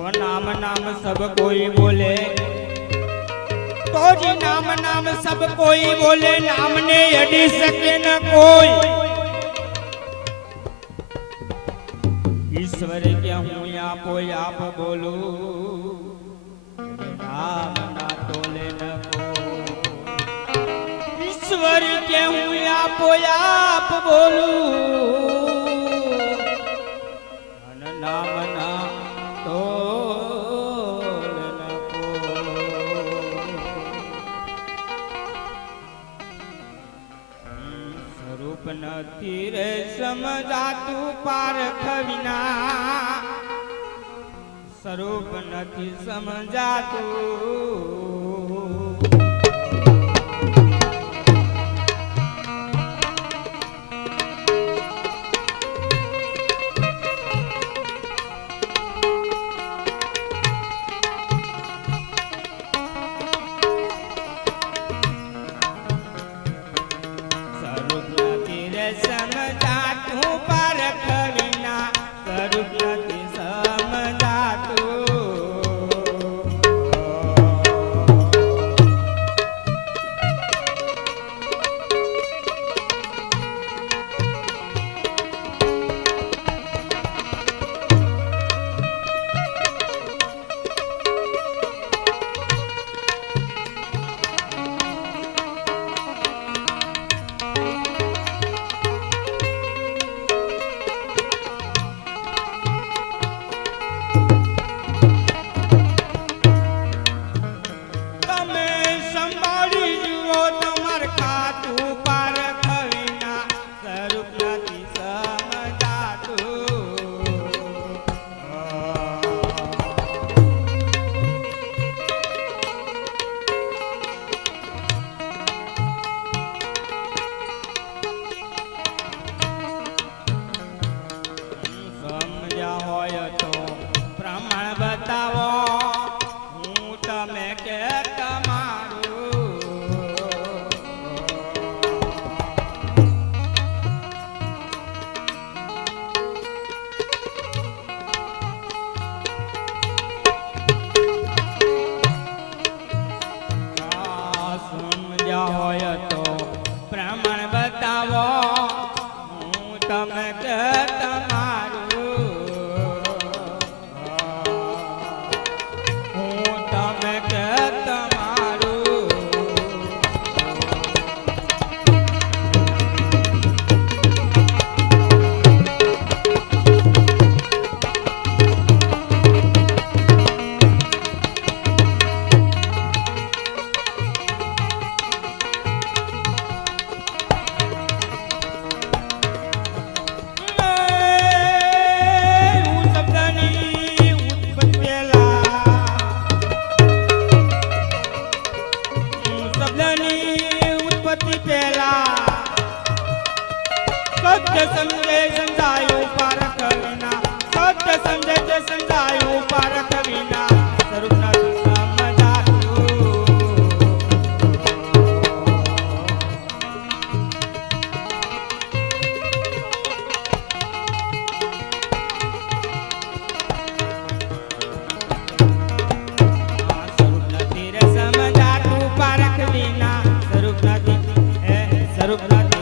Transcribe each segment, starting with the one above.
तो नाम नाम सब कोई बोले, तो जी नाम नाम सब कोई बोले, नाम ने अड़ी सके न कोई। ईश्वर क्या हूँ आप बोलू, नाम ना तोले न कोई। ईश्वर क्या हूँ आप बोलू, नाम ना નથી રે સમજાતું પારખ વિના, સ્વરૂપ નથી સમજાતું। સત્ય સમજે સમજાયું પારખ વિના, સત્ય સમજે તે સમજાયું પારખ વિના, સ્વરૂપ નથી સમજાતું। સ્વરૂપ નથી રે સમજાતું પારખ વિના, સ્વરૂપ નથી સ્વરૂપ નથી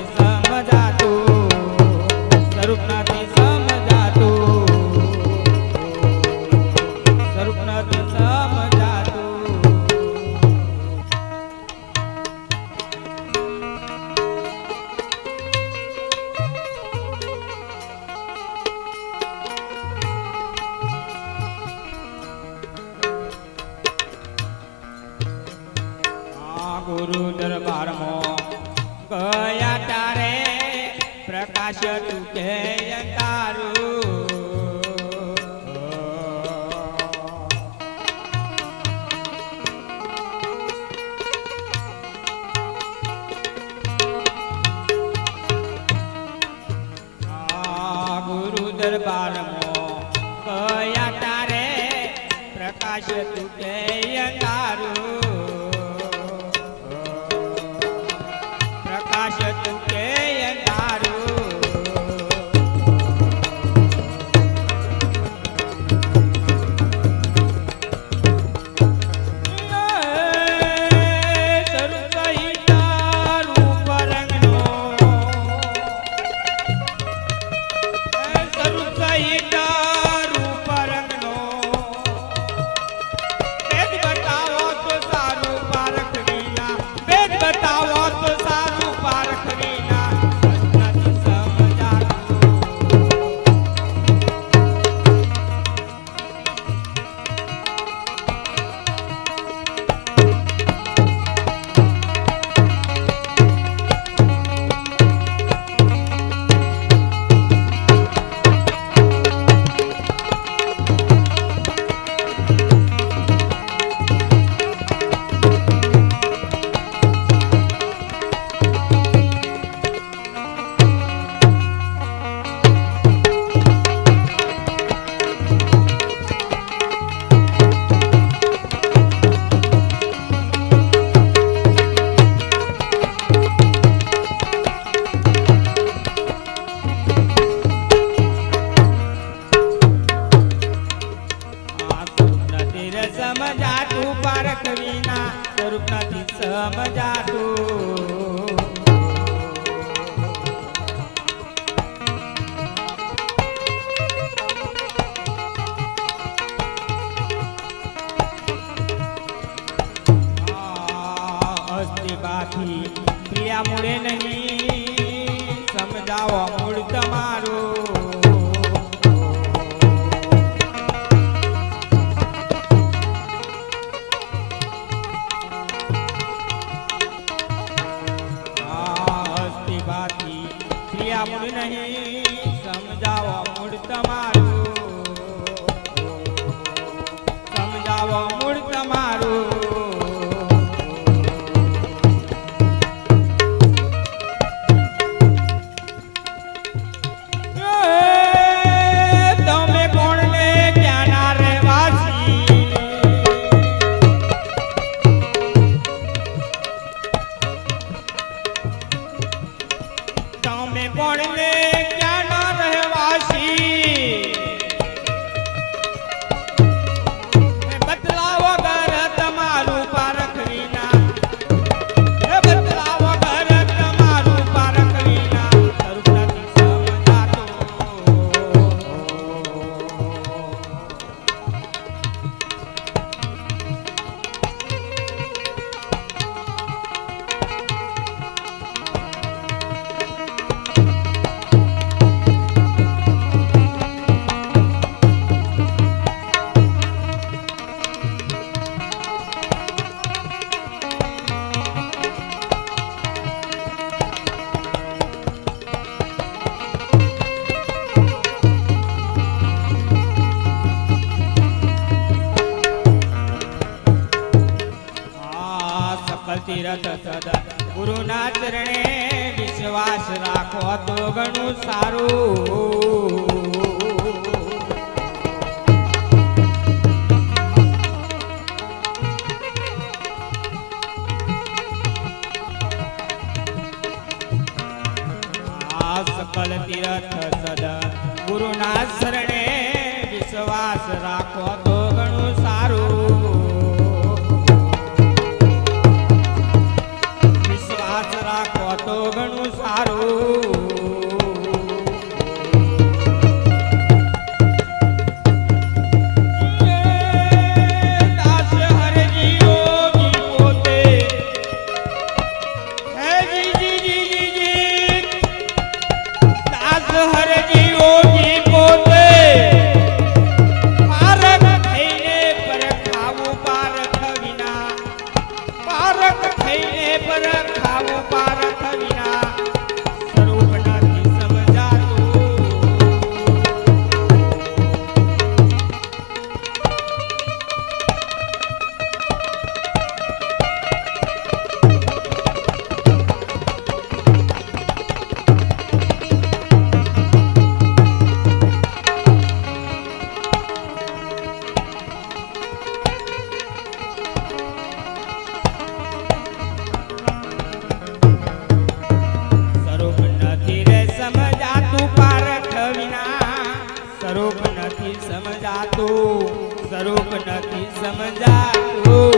ગુરુ દરબાર માં ગયા તારે પ્રકાશ તું કે તારું, ગુરુ દરબાર માં ગયા તારે પ્રકાશ તું કે તારું, પારખ વિના સ્વરૂપ નથી સમજાતું. બાથી પ્રિયા મૂળે નહીં સમજાવો મૂળ તમારું. હસ્તી બાથી પ્રિયા મૂળ નહીં સમજાવો મૂળ તમારું. સમજાવો મૂળ તમારું. તીરથ સદા ગુરુના ચરણે વિશ્વાસ રાખો તો ઘણું સારું. આ સકલ તીરથ સદા ગુરુના શરણે વિશ્વાસ રાખો તો ઘણું સારું. તો ઘણું સારું. દાસ હરજી યોગી પોતે હે જી દાસ હરજી યોગી પોતે પારખ થઈને પરખાવું પારખ વિના પારખ થઈને પરખાવું પારખ સ્વરૂપ નથી સમજાતું.